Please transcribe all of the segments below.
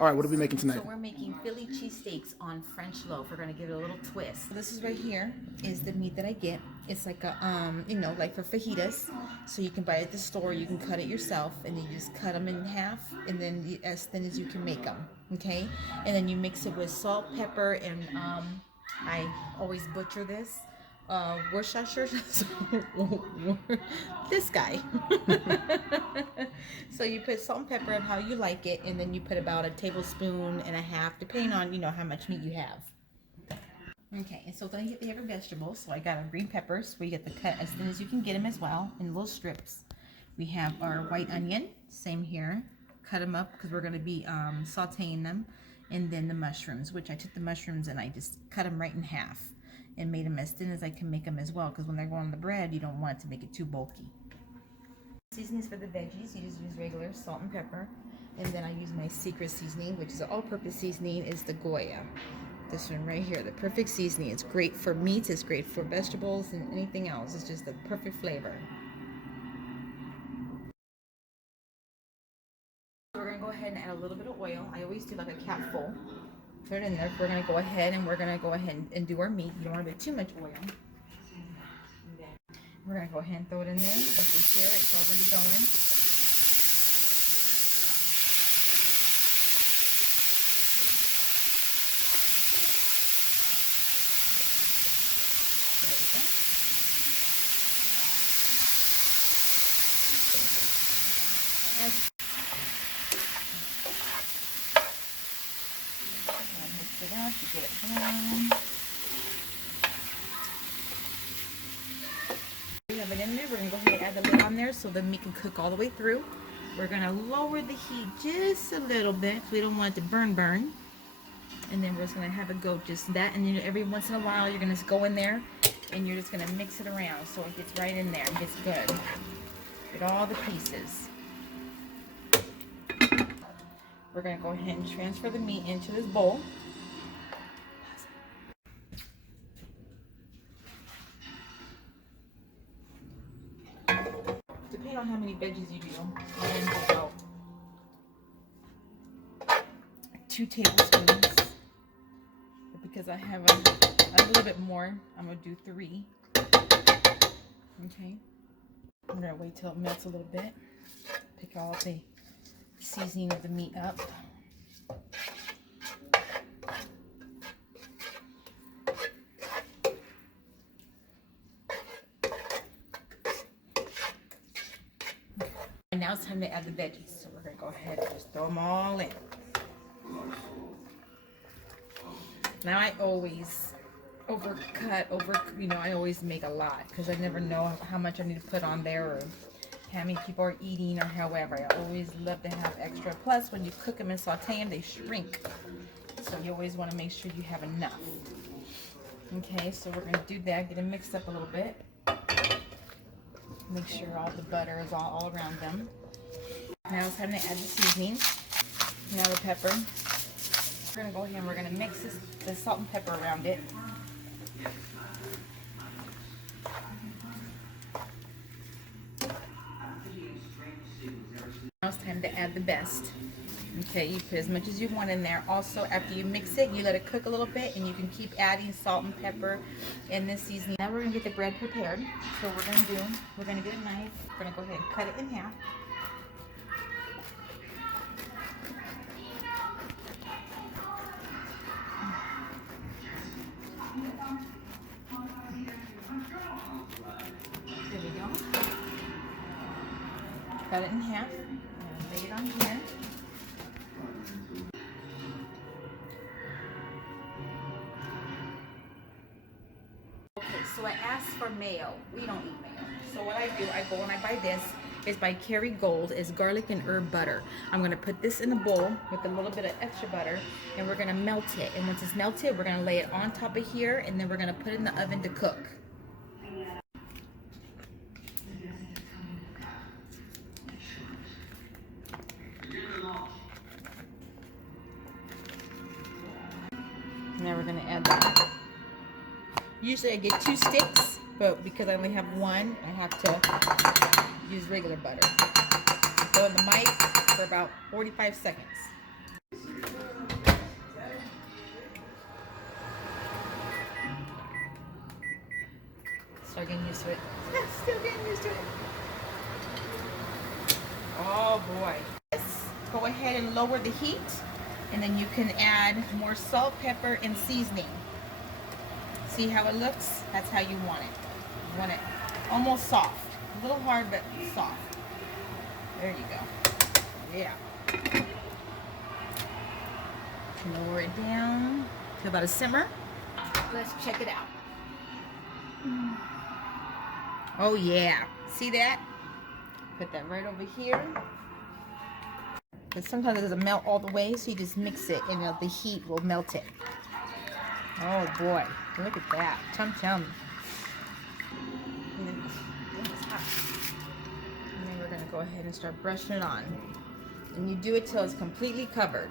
All right, what are we making tonight? So we're making Philly cheesesteaks on French loaf. We're gonna give it a little twist. This is right here is the meat that I get. It's like a you know, like for fajitas. So you can buy it at the store. You can cut it yourself, and then you just cut them in half, and then as thin as you can make them. Okay, and then you mix it with salt, pepper, and I always butcher this. Worcestershire, this guy. So you put salt and pepper and how you like it, and then you put about a tablespoon and a half, depending on how much meat you have. Okay, and so then you get the other vegetables. So I got our green peppers. We get the cut as thin as you can get them as well in little strips. We have our white onion, same here. Cut them up because we're going to be sauteing them, and then the mushrooms, which I took the mushrooms and I just cut them right in half and made them as thin as I can make them as well, because when they're going on the bread, you don't want it to make it too bulky. Seasonings for the veggies, you just use regular salt and pepper, and then I use my secret seasoning, which is an all-purpose seasoning, is the Goya. This one right here, the perfect seasoning. It's great for meats, it's great for vegetables, and anything else. It's just the perfect flavor. We're going to go ahead and add a little bit of oil. I always do like a cap full. Put it in there. We're going to go ahead and do our meat. You don't want to do too much oil. We're going to go ahead and throw it in there. As you hear, it's already going. There we go. Mix it up, you get it brown. We have it in there. We're going to go ahead and add the lid on there so the meat can cook all the way through. We're going to lower the heat just a little bit because we don't want it to burn. And then we're just going to have it go just that. And then every once in a while, you're going to go in there and you're just going to mix it around so it gets right in there and gets good. Get all the pieces. We're going to go ahead and transfer the meat into this bowl. Depending on how many veggies you do, I'm going to do about 2 tablespoons. But because I have a little bit more, I'm going to do 3. Okay. I'm going to wait till it melts a little bit. Pick all the seasoning of the meat up. And now it's time to add the veggies. So we're going to go ahead and just throw them all in. Now I always I always make a lot because I never know how much I need to put on there or how many people are eating or however. I always love to have extra. Plus, when you cook them and saute them, they shrink. So you always want to make sure you have enough. Okay, so we're going to do that. Get them mixed up a little bit. Make sure all the butter is all around them. Now it's time to add the seasoning. Now the pepper. We're going to go ahead and we're going to mix the salt and pepper around it. Now it's time to add the best. Okay, you put as much as you want in there. Also, after you mix it, you let it cook a little bit, and you can keep adding salt and pepper and this seasoning. Now we're going to get the bread prepared. So we're going to get a knife. We're going to go ahead and cut it in half. There we go. Cut it in half. Lay it on here. Okay, so I asked for mayo. We don't eat mayo. So what I do, I go and I buy this. It's by Kerrygold. It's garlic and herb butter. I'm going to put this in a bowl with a little bit of extra butter, and we're going to melt it. And once it's melted, we're going to lay it on top of here, and then we're going to put it in the oven to cook. Now we're going to add that. Usually I get 2 sticks, but because I only have 1, I have to use regular butter. Go in the mic for about 45 seconds. start getting used to it. Still getting used to it. Oh boy. Go ahead and lower the heat, and then you can add more salt, pepper, and seasoning. See how it looks? That's how you want it. You want it almost soft. A little hard, but soft. There you go. Yeah. Lower it down to about a simmer. Let's check it out. Oh yeah. See that? Put that right over here. But sometimes it doesn't melt all the way, so you just mix it and the heat will melt it. Oh boy. Look at that. Chum chum. And then we're going to go ahead and start brushing it on. And you do it till it's completely covered.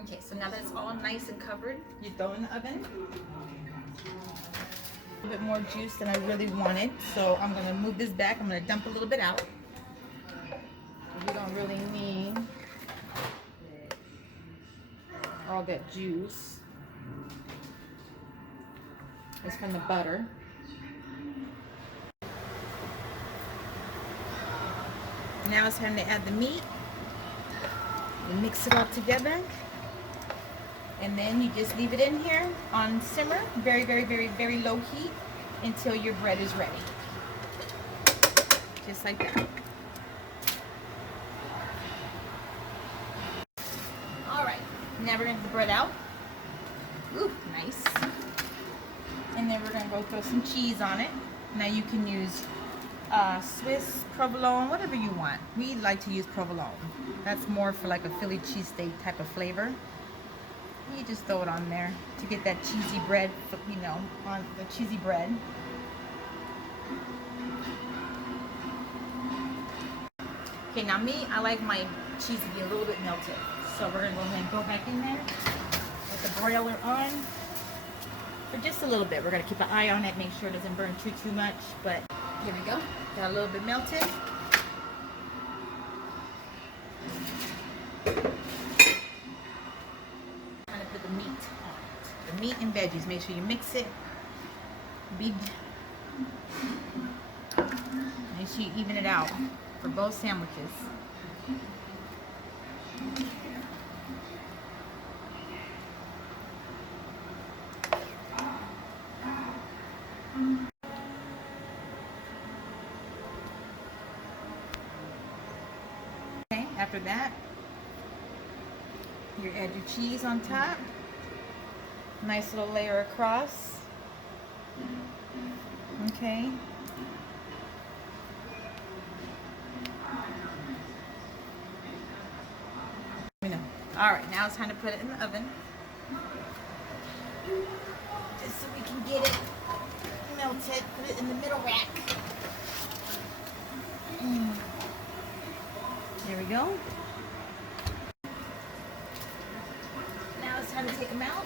Okay, so now that it's all nice and covered, you throw it in the oven. A little bit more juice than I really wanted, so I'm going to move this back. I'm going to dump a little bit out. We don't really need all that juice. It's from the butter. Now it's time to add the meat. You mix it all together. And then you just leave it in here on simmer, very, very, very, very low heat until your bread is ready. Just like that. All right, now we're gonna get the bread out. Ooh, nice. And then we're gonna go throw some cheese on it. Now you can use Swiss, provolone, whatever you want. We like to use provolone. That's more for like a Philly cheesesteak type of flavor. You just throw it on there to get that cheesy bread, you know, on the cheesy bread. Okay, now me, I like my cheese to be a little bit melted. So we're gonna go ahead and go back in there with the broiler on for just a little bit. We're gonna keep an eye on it, make sure it doesn't burn too much, but here we go. Got a little bit melted. The meat on it. The meat and veggies. Make sure you mix it. Make sure you even it out for both sandwiches. Okay, after that, you add your cheese on top. Nice little layer across. Okay. Alright, now it's time to put it in the oven. Just so we can get it melted. Put it in the middle rack. There we go. Now it's time to take them out.